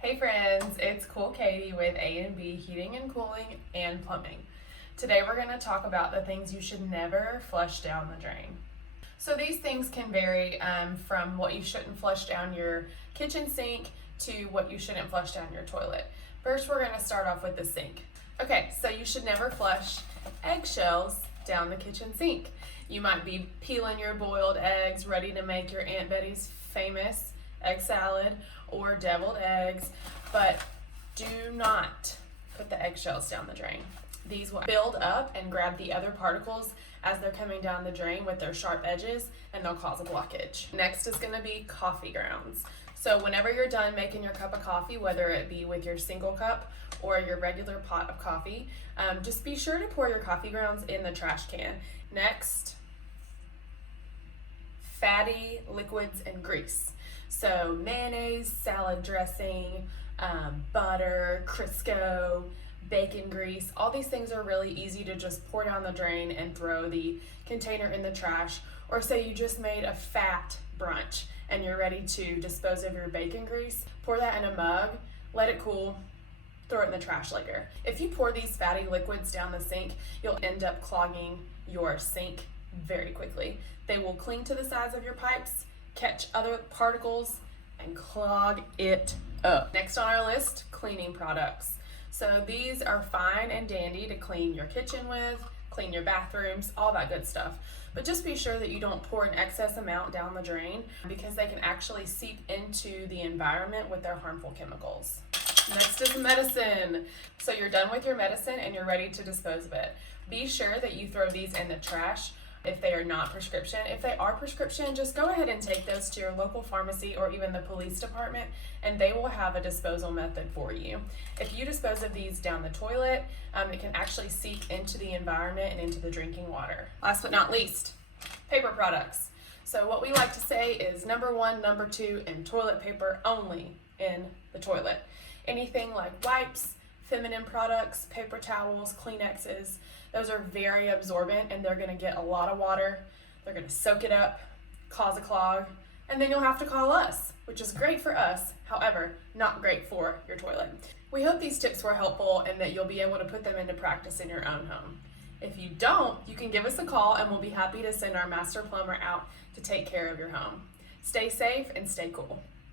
Hey friends, it's Cool Katie with A&B Heating and Cooling and Plumbing. Today we're going to talk about the things you should never flush down the drain. So these things can vary from what you shouldn't flush down your kitchen sink to what you shouldn't flush down your toilet. First we're going to start off with the sink. Okay, so you should never flush eggshells down the kitchen sink. You might be peeling your boiled eggs, ready to make your Aunt Betty's famous egg salad or deviled eggs, but do not put the eggshells down the drain. These will build up and grab the other particles as they're coming down the drain with their sharp edges, and they'll cause a blockage. Next is going to be coffee grounds. So whenever you're done making your cup of coffee, whether it be with your single cup or your regular pot of coffee, just be sure to pour your coffee grounds in the trash can. Next, fatty liquids and grease. So mayonnaise, salad dressing, butter, Crisco, bacon grease, all these things are really easy to just pour down the drain and throw the container in the trash. Or say you just made a fat brunch and you're ready to dispose of your bacon grease, pour that in a mug, let it cool, throw it in the trash later. If you pour these fatty liquids down the sink, you'll end up clogging your sink very quickly. They will cling to the sides of your pipes, catch other particles, and clog it up. Next on our list, cleaning products. So these are fine and dandy to clean your kitchen with, clean your bathrooms, all that good stuff. But just be sure that you don't pour an excess amount down the drain because they can actually seep into the environment with their harmful chemicals. Next is medicine. So you're done with your medicine and you're ready to dispose of it. Be sure that you throw these in the trash if they are not prescription. If they are prescription, just go ahead and take those to your local pharmacy or even the police department, and they will have a disposal method for you. If you dispose of these down the toilet, it can actually seep into the environment and into the drinking water. Last but not least, paper products. So what we like to say is number 1, number 2, and toilet paper only in the toilet. Anything like wipes, feminine products, paper towels, Kleenexes, those are very absorbent and they're going to get a lot of water. They're going to soak it up, cause a clog, and then you'll have to call us, which is great for us, however, not great for your toilet. We hope these tips were helpful and that you'll be able to put them into practice in your own home. If you don't, you can give us a call and we'll be happy to send our master plumber out to take care of your home. Stay safe and stay cool.